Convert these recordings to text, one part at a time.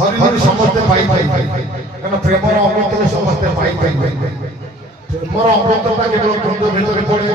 हरिहर समस्ते पाई कारण प्रेमर अमृत समस्ते पाई प्रेमर अमृतटा केवल कुंड भितर पड़े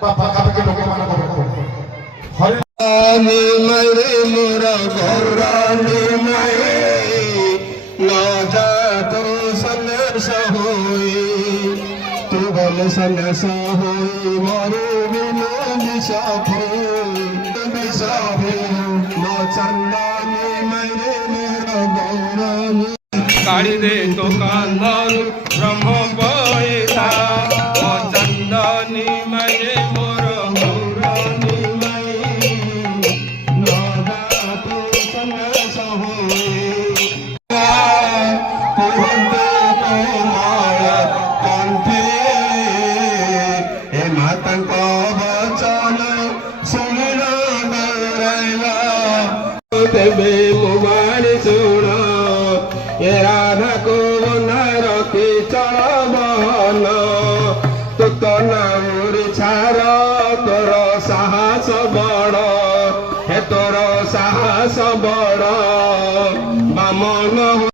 पाखापाखि लोक मान हरि मेरे मोरा गौरानी माए ना जा तो सनस होई तू बल सनस होई मारे बिनु बिसाफे मा चंदानी मेरे मोरा गौरानी काढ़ी दे तो कांदन ब्रह्म पैसा मा चंदानी मेरे मोरा मुबार सुनो ये राधा को नर की चरण तो नाम छार तोर साहस बड़ हे तोर साहस बड़ बामन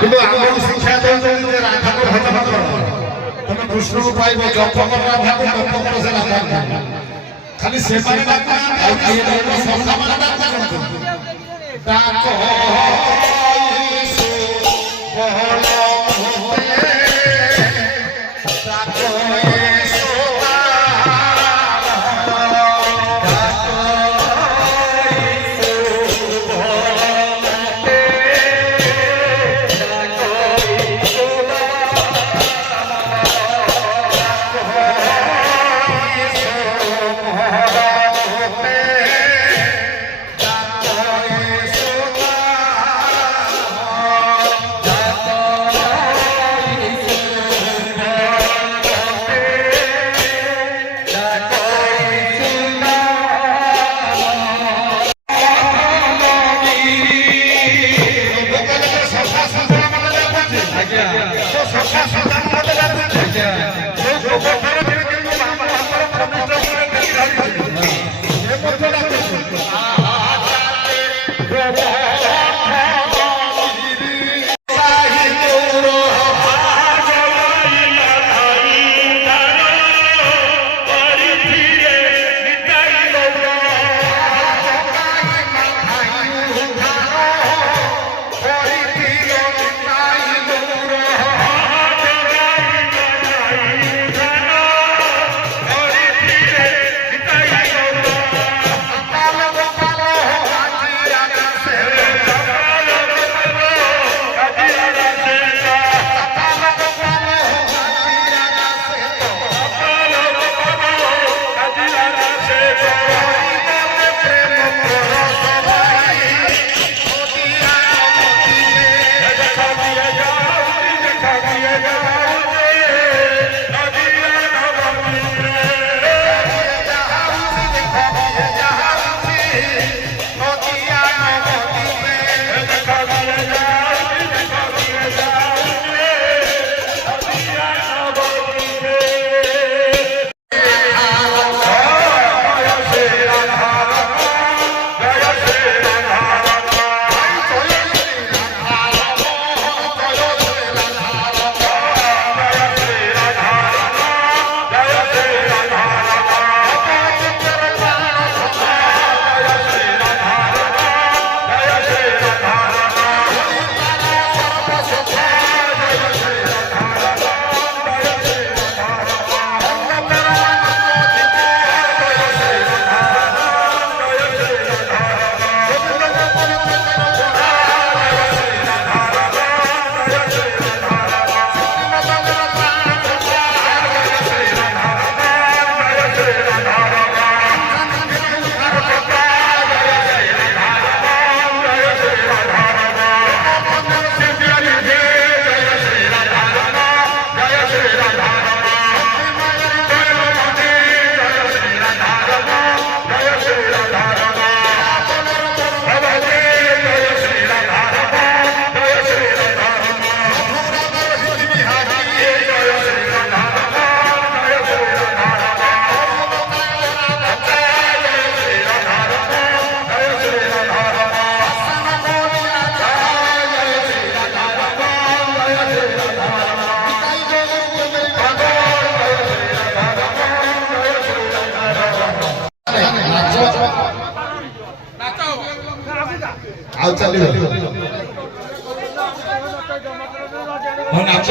কিন্তু আগুন শিক্ষা দেউଛନ୍ତି যে রাধাকে ভজন কর তুমি কৃষ্ণକୁ ପାଇବ ଜପ କର ରାଧାକୁ ଜପ କର ସେ ରାଧା ଖାଲି ସେମାନେ ଡାକ ଆଉ କିଏ ସଖାମାନେ ଡାକ ଡାକ ବହଳ ଆଉ ଚାଲିବ ହଁ ନାଚ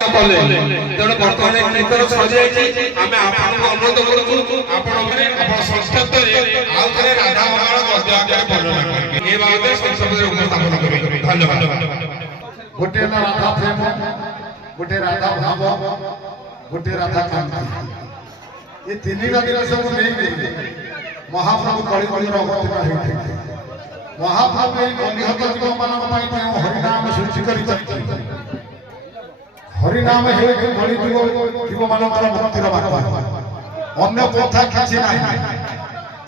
ଠାକୁର କଲେ ତେଣୁ ବର୍ତ୍ତମାନ କୀର୍ତ୍ତନ ସରିଯାଇଛି ଆମେ ଆପଣଙ୍କୁ ଅନୁରୋଧ କରୁଛୁ ଆପଣମାନେ ଆପଣ ସଂସ୍କୃତରେ ଆଉ ଥରେ ରାଧା ମଙ୍ଗଳ ଗଦ୍ୟ ଆକାରରେ ବର୍ଣ୍ଣନା କରିବେ ଏ ବାବଦରେ ସଂସଦରେ ଉପସ୍ଥାପନ କରିବେ ଧନ୍ୟବାଦ गोटे राधा प्रेम गोटे राधा भाव गोटे राधा कांति ये तीन दिन सब नहीं महाप्रभु कलियुगर अवतीर्ण होते महाप्रभु ये कलिहत जीव मान हरिनाम सृष्टि कर हरिनाम कलियुग जीव मान मुक्तिर बात अन्य प्रथा किसी ना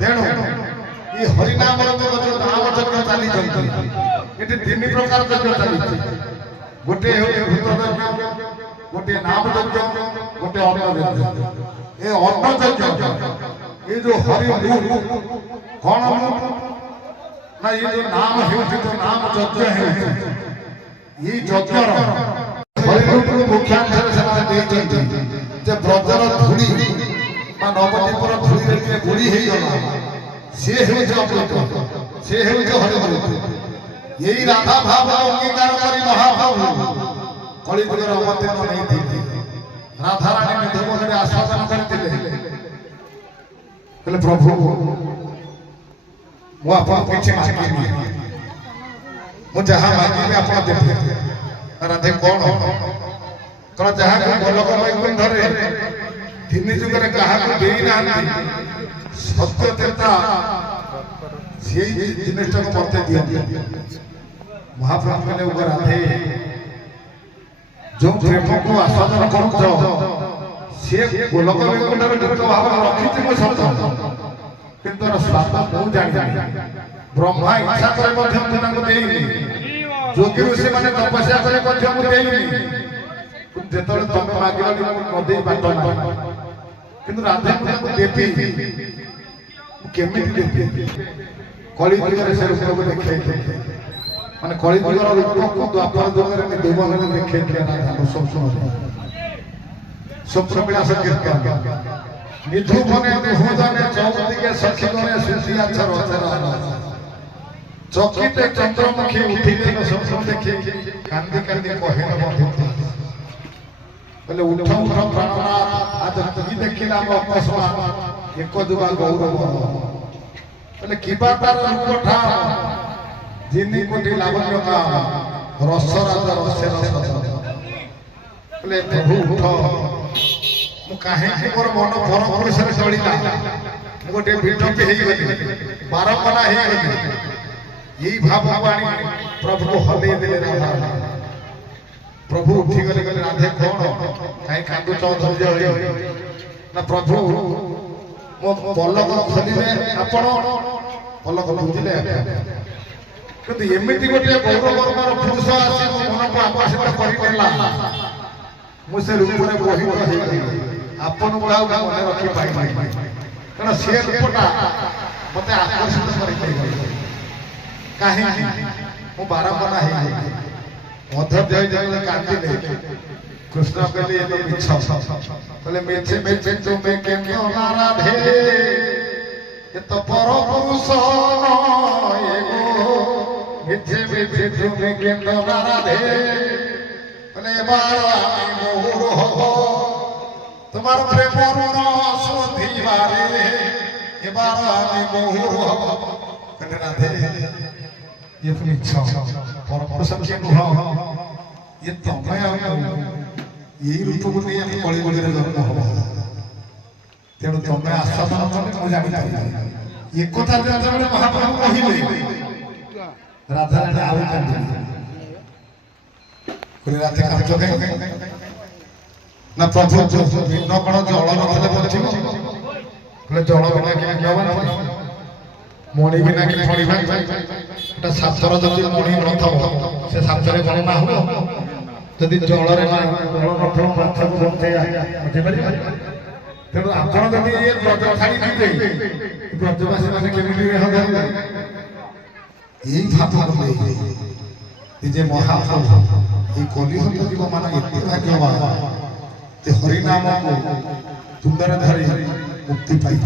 तेणु ये हरिनाम जो नाम यज्ञ चली ये तीन प्रकार यज्ञ चली गोटे भूत यज्ञ गोटे नाम यज्ञ गोटे अन्न यज्ञ ये अन्न यज्ञ ये जो हरि कौन ना ये जो नाम जो नाम यज्ञ है ये यज्ञ हरिभक्त मुख्यांश से ब्रजर धूली नवद्वीपर धूली बुड़ी होगला सी अमृत सी हरिभक्त यही राधा भाव अंगीकार करी महाप्रभु कलियुगर अवतीर्ण नहीं राधा रानी निधुमोहन आस्वादन करते प्रभु मुझे मांगी मुझे मांगी आप देते राधे कौन कौन जहाँ गोलक वैकुंठरे तीन जुगे क्या सत्यता से जिनिसटा को मत दिया महाप्रभु कहले उगर राधे जो प्रेम को आस्वादन कर से गोलक वैकुंठर गीत भाव रखी मो सत किंतु स्वाद मु जानी ब्रह्मा इच्छा करे जोगी ऋषि मैंने तपस्या करे जिते तुम मागिल नदी बाट ना कि राधा देवी केमी देवी कलियुगर से रूप को देखे माने कलियुगर रूप को द्वापर युग में देवहन देखे राधा को स्वप्न विलास कीर्तन निधु बने दुहजने चौदी के सखी बने सुशिया चकिते चंद्रमुखी उठी स्वप्न देखी कांदी कांदी कहे बोले उठ उठ प्राणनाथ आज की देखिला अकस्मात एक दुबा गौरव बोले किबा तार रूपठा जिनी कोटी लावण्य का रस राजा रस बोले प्रभु उठ मु काहे मोर मन पर पुरुष रे चलिला गोटे विटपी हे गली बारंबार हे गली यही भाव वाणी प्रभु को हले देले राधा प्रभु उठी गले गले राधे कौन कहीं कांदु चौधरी ना प्रभु मो पलक खोलिले आपण पलक बुझिले किंतु एमिति गोटे गौरवर्गर पुरुष आसी मन को आकर्षित करिनेला मु से रूप रे मोहित हे आपण गुलाउ मन रखि पाई कारण से रूपटा मते आकर्षित करिने काहे मु बारंबार हे मध्य जगले कांदिले कृष्ण कहले ये तो मिछ कहले मेचे मेचे तुमे केनो राधे ये तो परपुरुष एगो मिथे मिथे तुमे केनो राधे कहले बार आमी मोर हो तुम्हार प्रेम ऋण सुधिबारे ये बार आमी मोर हो कहले राधे ये तो मिछ परपुरुष के नुह ये तमय यही रूप को नहीं हम कलियुग रे जन्म हो तेणु तमय आस्वादन कले मु जानि पारि ये कथा जेतेबेले महाप्रभु कहिले राधा रानी आउ कांदी कोले राधे कांतो के ना प्रभु जो न कोन जल नथले बचिबो कोले जल बिना के जवन मणि बिना के फणिबा एटा सातर जति मणि नथब से सातरे कोन ना हो जदि जल रे ना जल नथब माथा बोलते बुझे पारि तेणु आपण जदि ये ब्रज छाड़ी दीते ब्रजवासी माने केमिति रहदा यही भाव ले जे महाप्रभु ये कलियुग जीव मान एते भाग्यवान ते हरि नाम को सुंदर धरि मुक्ति पाई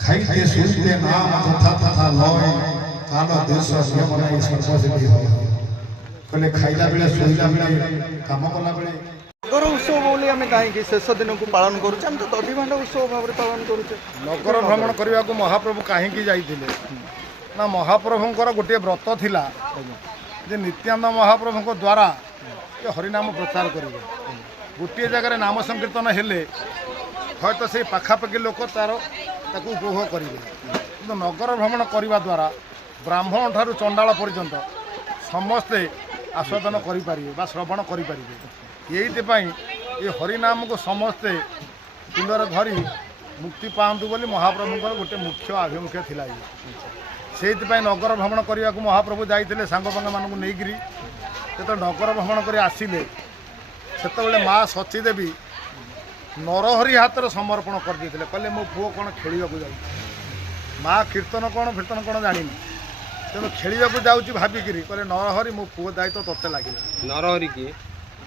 खाइते सुनते नाम तथा तथा लय काल देश सिया बनाई सर्व से भी हो कहले खाइला बेले सोइला बेले काम कला बेले ନଗର ଉତ୍ସବ ବୋଲି ଆମେ କାହିଁକି ଶେଷ ଦିନକୁ ପାଳନ କରୁଛେ? ଆମେ ତ ଦଧିଭାଣ୍ଡ ଉତ୍ସବ ଭାବରେ ପାଳନ କରୁଛେ। ନଗର ଭ୍ରମଣ କରିବାକୁ ମହାପ୍ରଭୁ କାହିଁକି ଯାଇଥିଲେ ନା ମହାପ୍ରଭୁଙ୍କର ଗୋଟିଏ ବ୍ରତ ଥିଲା ଯେ ନିତ୍ୟାନନ୍ଦ ମହାପ୍ରଭୁଙ୍କ ଦ୍ୱାରା ସେ ହରିନାମ ପ୍ରଚାର କରିବେ। ଗୋଟିଏ ଜାଗାରେ ନାମ ସଂକୀର୍ତ୍ତନ ହେଲେ ହয়তো ସେଇ ପାଖାପାଖି ଲୋକ ତାକୁ ଉପଭୋଗ କରିବେ, କିନ୍ତୁ ନଗର ଭ୍ରମଣ କରିବା ଦ୍ୱାରା ବ୍ରାହ୍ମଣ ଠାରୁ ଚଣ୍ଡାଳ ପର୍ଯ୍ୟନ୍ତ ସମସ୍ତେ ଆସ୍ୱାଦନ କରିପାରିବେ ବା ଶ୍ରବଣ କରିପାରିବେ। ଏଇଥିପାଇଁ ଏ ହରିନାମକୁ ସମସ୍ତେ ତୁଣ୍ଡରେ ଧରି ମୁକ୍ତି ପାଆନ୍ତୁ ବୋଲି ମହାପ୍ରଭୁଙ୍କର ଗୋଟେ ମୁଖ୍ୟ ଆଭିମୁଖ୍ୟ ଥିଲା। ସେଇଥିପାଇଁ ନଗର ଭ୍ରମଣ କରିବାକୁ ମହାପ୍ରଭୁ ଯାଇଥିଲେ ସାଙ୍ଗମାନଙ୍କୁ ନେଇକରି। ଯେତେବେଳେ ନଗର ଭ୍ରମଣ କରି ଆସିଲେ ସେତେବେଳେ ମା ସଚୀ ଦେବୀ ନରହରି ହାତରେ ସମର୍ପଣ କରିଦେଇଥିଲେ। କହିଲେ ମୋ ପୁଅ କ'ଣ ଖେଳିବାକୁ ଯାଉଛି, ମା କୀର୍ତ୍ତନ କ'ଣ ଫୀର୍ତ୍ତନ କ'ଣ ଜାଣିନି, ତେଣୁ ଖେଳିବାକୁ ଯାଉଛି ଭାବିକିରି କହିଲେ ନରହରି ମୋ ପୁଅ ଦାୟିତ୍ୱ ତୋତେ ଲାଗିଲା। ନରହରି କିଏ?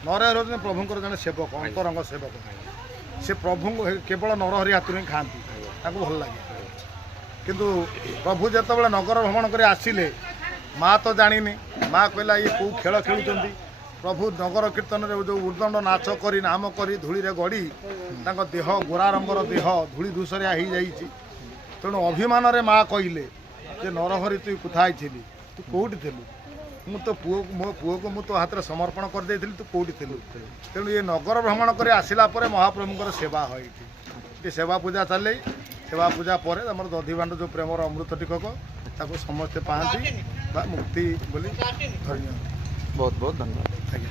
ନରହରି ହେଉଛନ୍ତି ପ୍ରଭୁଙ୍କର ଜଣେ ସେବକ, ଅନ୍ତରଙ୍ଗ ସେବକ। ସେ ପ୍ରଭୁଙ୍କୁ କେବଳ ନରହରି ହାତରୁ ହିଁ ଖାଆନ୍ତି, ତାଙ୍କୁ ଭଲ ଲାଗେ। କିନ୍ତୁ ପ୍ରଭୁ ଯେତେବେଳେ ନଗର ଭ୍ରମଣ କରି ଆସିଲେ ମା ତ ଜାଣିନି, ମା କହିଲା ଇଏ କେଉଁ ଖେଳ ଖେଳୁଛନ୍ତି। ପ୍ରଭୁ ନଗର କୀର୍ତ୍ତନରେ ଯେଉଁ ଉର୍ଦ୍ଦଣ୍ଡ ନାଚ କରି ନାମ କରି ଧୂଳିରେ ଗଡ଼ି ତାଙ୍କ ଦେହ ଗୋରା ରଙ୍ଗର ଦେହ ଧୂଳି ଧୂସରିଆ ହେଇଯାଇଛି। ତେଣୁ ଅଭିମାନରେ ମା କହିଲେ ଯେ ନରହରି ତୁ କୋଥାয় ଥିଲୁ, ତୁ କେଉଁଠି ଥିଲୁ? ମୁଁ ତ ମୋ ପୁଅକୁ ମୁଁ ତୋ ହାତରେ ସମର୍ପଣ କରିଦେଇଥିଲି, ତୁ କେଉଁଠି ଥିଲୁ? ତେଣୁ ଏ ନଗର ଭ୍ରମଣ କରି ଆସିଲା ପରେ ମହାପ୍ରଭୁଙ୍କର ସେବା হয় ଏଠି। ଏଠି ସେବା ପୂଜା ଚାଲେ। ସେବା ପୂଜା ପରେ ଆମର ଦଧିଭାଣ୍ଡ ଯେଉଁ ପ୍ରେମର ଅମୃତ ଟିକକ ତାକୁ ସମସ୍ତେ ପାଆନ୍ତି ବା ମୁକ୍ତି ବୋଲି ଧରି ନିଅନ୍ତି। ବହୁତ ବହୁତ ଧନ୍ୟବାଦ। ଆଜ୍ଞା।